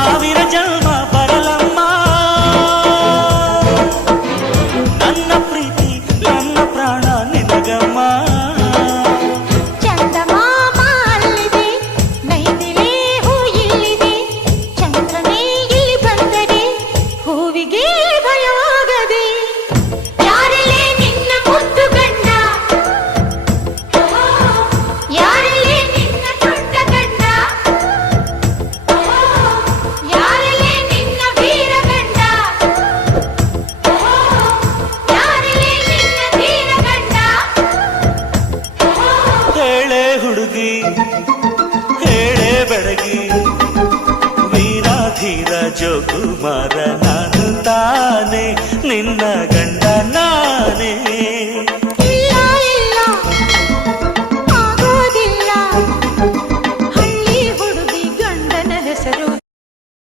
ಸಾವಿರ ಜನ್ಮ ಬರಲಮ್ಮ ನನ್ನ ಪ್ರೀತಿ ನನ್ನ ಪ್ರಾಣ ನಿನಗಮ್ಮ ಹುಡುಗಿ ಹೇಳೆ ಬೆಳಗಿ ವೀರಾಧೀರ ಜೋಕುಮಾರ ನಾನು ತಾನೆ ನಿನ್ನ ಗಂಡ